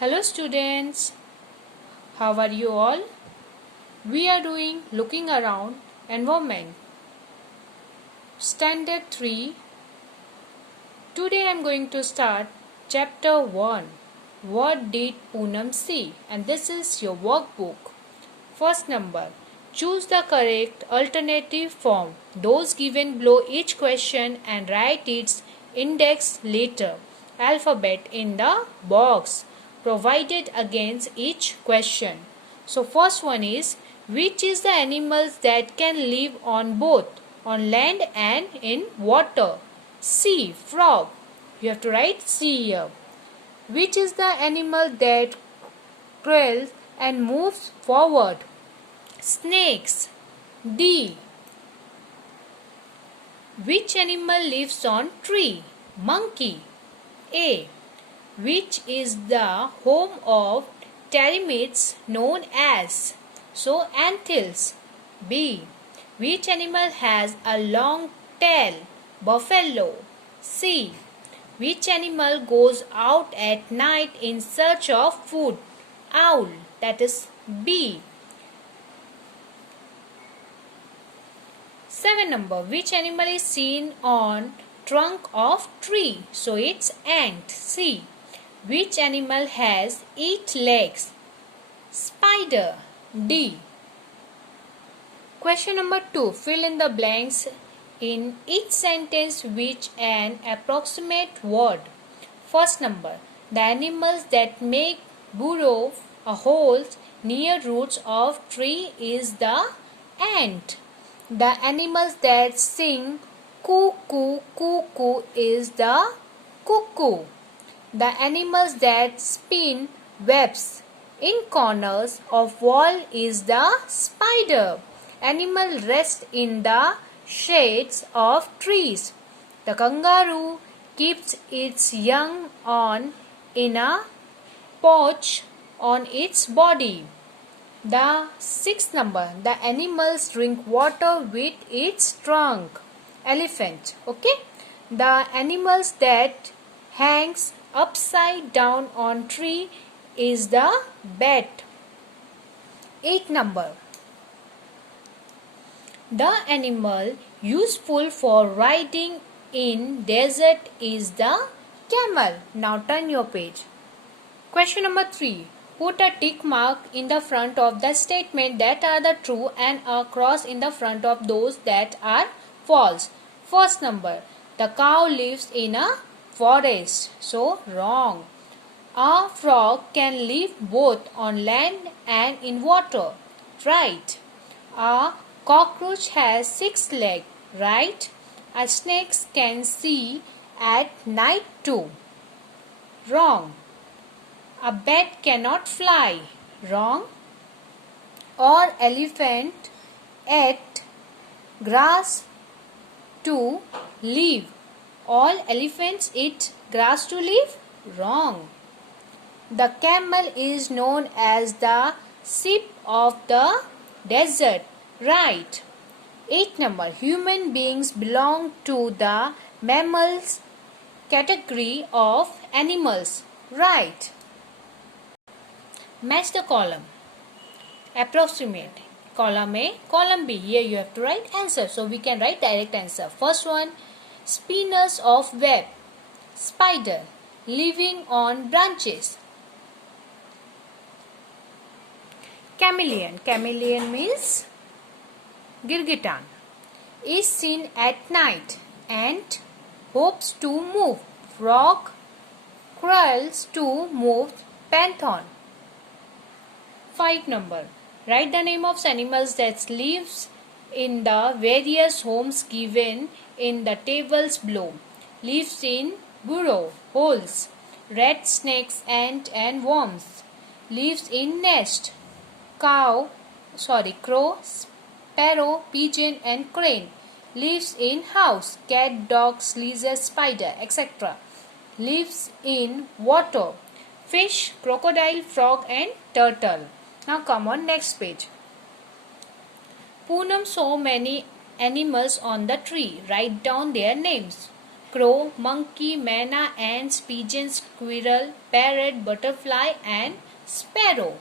Hello students, how are you all? We are doing looking around environment. Standard 3. Today I am going to start chapter 1. What did Poonam see? And this is your workbook. First number. Choose the correct alternative form. Those given below each question and write its index letter alphabet in the box provided against each question. So first one is, which is the animals that can live on both on land and in water? C. Frog. You have to write C here. Which is the animal that crawls and moves forward? Snakes. D. Which animal lives on tree? Monkey. A. Which is the home of termites known as? So anthills. B. Which animal has a long tail? Buffalo. C. Which animal goes out at night in search of food? Owl. That is B. 7 number. Which animal is seen on trunk of tree? So it's ant. C. Which animal has 8 legs? Spider. D. Question number 2. Fill in the blanks in each sentence with an approximate word. First number. The animals that make burrow holes near roots of tree is the ant. The animals that sing cuckoo cuckoo is the cuckoo. The animals that spin webs in corners of wall is the spider. Animal rest in the shades of trees. The kangaroo keeps its young on in a pouch on its body. The 6th number. The animals drink water with its trunk. Elephant. Okay. The animals that hangs upside down on tree is the bat. 8 number. The animal useful for riding in desert is the camel. Now turn your page. Question number 3. Put a tick mark in the front of the statement that are the true and a cross in the front of those that are false. First number. The cow lives in a forest. So wrong. A frog can live both on land and in water. Right. A cockroach has 6 legs. Right. A snake can see at night too. Wrong. A bat cannot fly. Wrong. Or elephant ate grass to live. All elephants eat grass to live? Wrong. The camel is known as the sheep of the desert. Right. 8 number. Human beings belong to the mammals category of animals. Right. Match the column. Approximate. Column A, column B. Here you have to write answer. So we can write direct answer. First one. Spinners of web. Spider. Living on branches. Chameleon. Chameleon means girgitan. Is seen at night and hopes to move. Frog crawls to move. Python. 5 number. Write the name of animals that lives in the various homes given in the tables below. Lives in burrow, holes, rat, snakes, ant and worms. Lives in nest. Crow, sparrow, pigeon and crane. Lives in house. Cat, dog, lizard, spider, etc. Lives in water. Fish, crocodile, frog and turtle. Now come on next page. Poonam saw many animals on the tree. Write down their names. crow, monkey, manna, ants, pigeon, squirrel, parrot, butterfly and sparrow.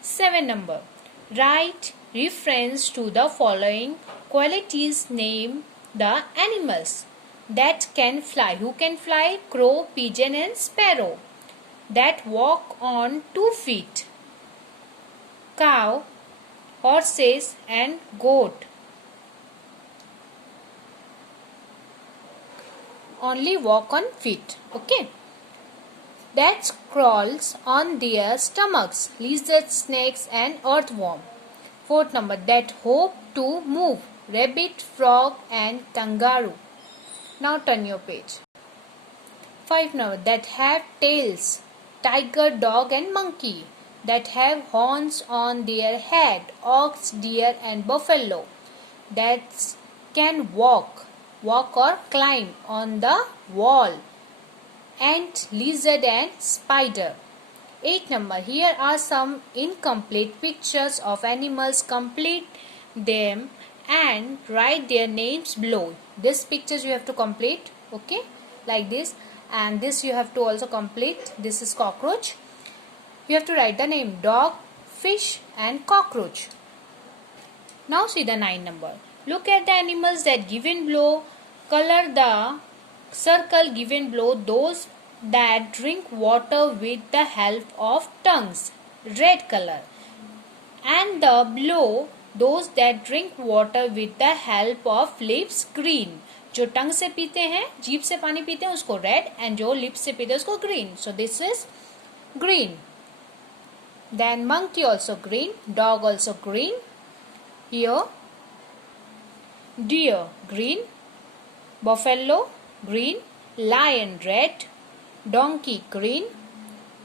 7 number. Write reference to the following qualities. Name the animals that can fly. Who can fly? Crow, pigeon and sparrow. That walk on 2 feet. Cow, horses and goat. Only walk on feet. Okay. That crawls on their stomachs. Lizards, snakes and earthworm. 4th number. That hope to move. Rabbit, frog and kangaroo. Now turn your page. 5 number. That have tails. Tiger, dog and monkey. That have horns on their head. Ox, deer and buffalo. That can walk or climb on the wall. Ant, lizard and spider. 8 number. Here are some incomplete pictures of animals. Complete them and write their names below. These pictures you have to complete, okay, like this, and this you have to also complete. This is cockroach. You have to write the name dog, fish and cockroach. Now see the 9 number. Look at the animals that given below. Color the circle given below those that drink water with the help of tongues, red color, and the below those that drink water with the help of lips, green. जो टंग से पीते हैं, जीभ से पानी पीते हैं उसको रेड, एंड जो लिप्स से पीते हैं उसको green. So this is green. Then monkey also green, dog also green. Here deer green, buffalo green, lion red, donkey green,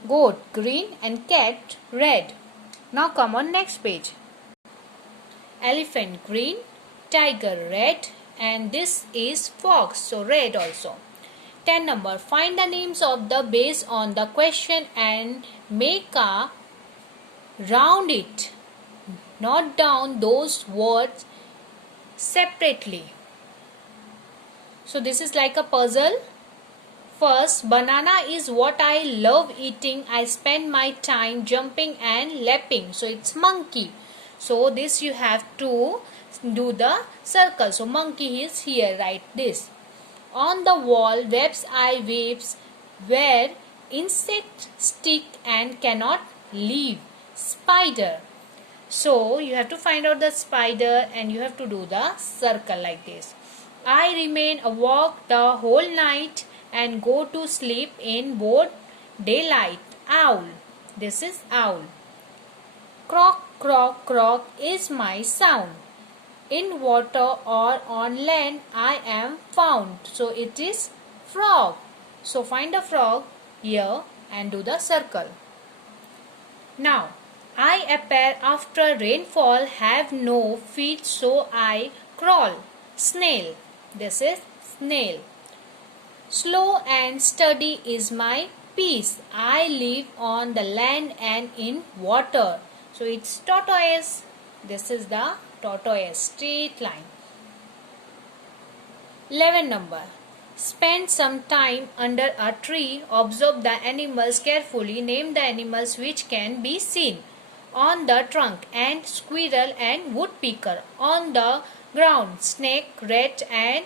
goat green and cat red. Now come on next page. Elephant green, tiger red and this is fox, so red also. 10 number. Find the names of the based on the question and make a round it. Note down those words separately. So this is like a puzzle. First, banana is what I love eating. I spend my time jumping and leaping. So it's monkey. So this you have to do the circle. So monkey is here. Write this. On the wall, webs I waves where insects stick and cannot leave. Spider. So you have to find out the spider and you have to do the circle like this. I remain awake the whole night and go to sleep in broad daylight. Owl. This is owl. Croak, croak, croak is my sound. In water or on land I am found. So it is frog. So find a frog here and do the circle. Now I appear after rainfall, have no feet, so I crawl. Snail. This is snail. Slow and steady is my peace. I live on the land and in water. So it's tortoise. This is the tortoise, straight line. 11 number. Spend some time under a tree. Observe the animals carefully. Name the animals which can be seen. On the trunk, ant, squirrel and woodpecker. On the ground, snake, rat and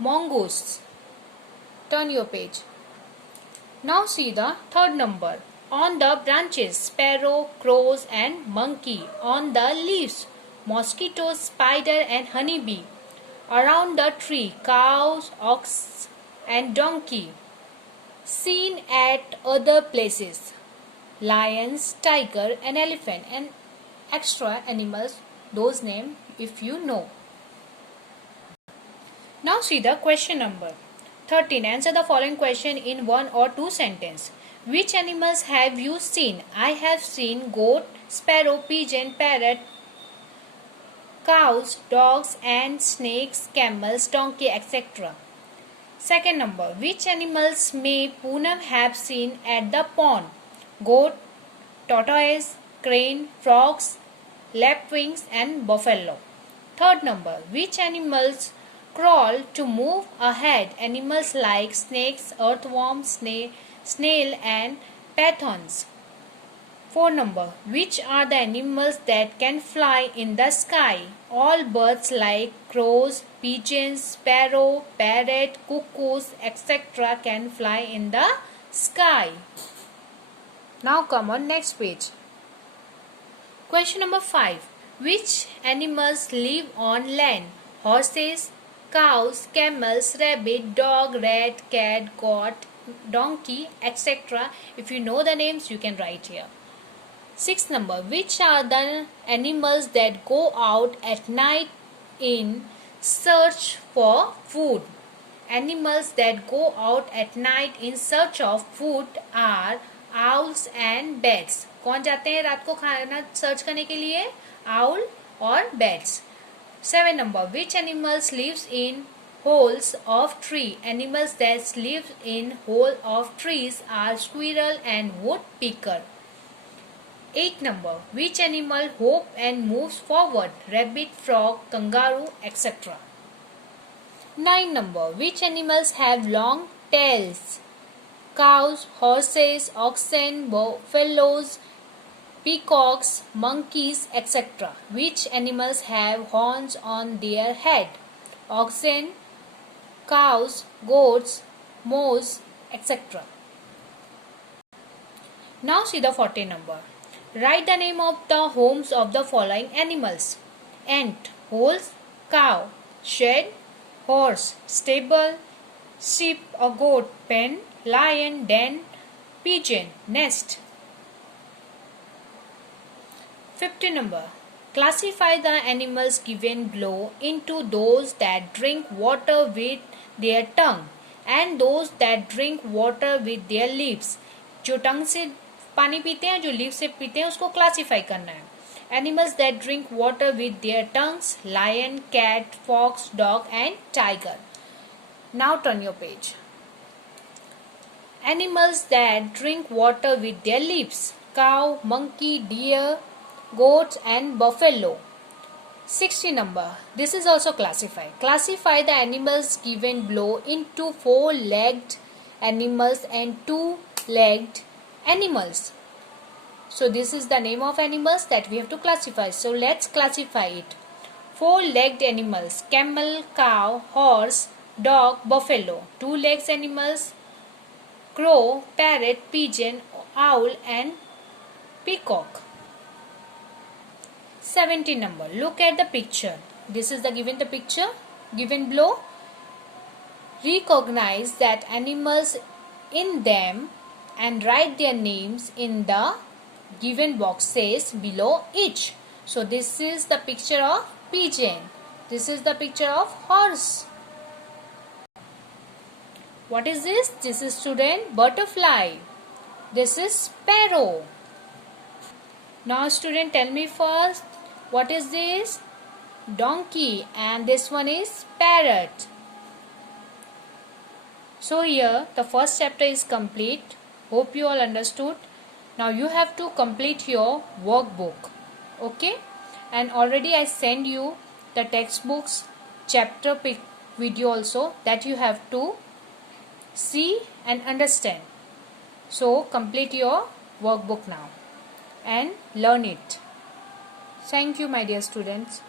mongoose. Turn your page. Now see the 3rd number. On the branches, sparrow, crows and monkey. On the leaves, mosquitoes, spider and honeybee. Around the tree, cows, ox and donkey. Seen at other places, lions, tiger and elephant and extra animals, those names if you know. Now see the question number 13. Answer the following question in 1 or 2 sentences. Which animals have you seen? I have seen goat, sparrow, pigeon, parrot, cows, dogs, ants, snakes, camels, donkey, etc. Second number. Which animals may Poonam have seen at the pond? Goat, tortoise, crane, frogs, lapwings and buffalo. Third number. Which animals crawl to move ahead. Animals like snakes, earthworms, snail and pythons. 4 number. Which are the animals that can fly in the sky? All birds like crows, pigeons, sparrow, parrot, cuckoos, etc. can fly in the sky. Now come on next page. Question number 5. Which animals live on land? Horses, cows, camels, rabbit, dog, rat, cat, goat, donkey, etc. If you know the names, you can write here. 6 number. Which are the animals that go out at night in search for food? Animals that go out at night in search of food are owls and bats. कौन जाते हैं रात को खाना search करने के लिए? Owl और bats. 7 number. Which animals lives in holes of tree? Animals that live in hole of trees are squirrel and woodpecker. 8 number. Which animal hop and moves forward? Rabbit, frog, kangaroo, etc. 9 number. Which animals have long tails? Cows, horses, oxen, buffaloes, peacocks, monkeys, etc. Which animals have horns on their head? Oxen, cows, goats, moose, etc. Now see the 40 number. Write the name of the homes of the following animals. Ant, holes, cow, shed, horse, stable, sheep or goat, pen, lion, den, pigeon, nest. 50 number. Classify the animals given below into those that drink water with their tongue and those that drink water with their lips. जो टंग से पानी पीते हैं, जो lip से पीते हैं, उसको क्लासीफाई करना है. Animals that drink water with their tongues: lion, cat, fox, dog and tiger. Now turn your page. Animals that drink water with their lips: cow, monkey, deer, goats and buffalo. 60 number. This is also classified. Classify the animals given below into 4-legged animals and 2-legged animals. So this is the name of animals that we have to classify. So let's classify it. 4-legged animals: camel, cow, horse, dog, buffalo. 2-legged animals: crow, parrot, pigeon, owl and peacock. 70 number. Look at the picture. This is the picture given below. Recognize that animals in them and write their names in the given boxes below each. So this is the picture of pigeon. This is the picture of horse. What is this? This is student butterfly. This is sparrow. Now student, tell me first, what is this? Donkey, and this one is parrot. So here the first chapter is complete. Hope you all understood. Now you have to complete your workbook. Okay? And already I send you the textbooks chapter video also that you have to see and understand. So complete your workbook now and learn it. Thank you, my dear students.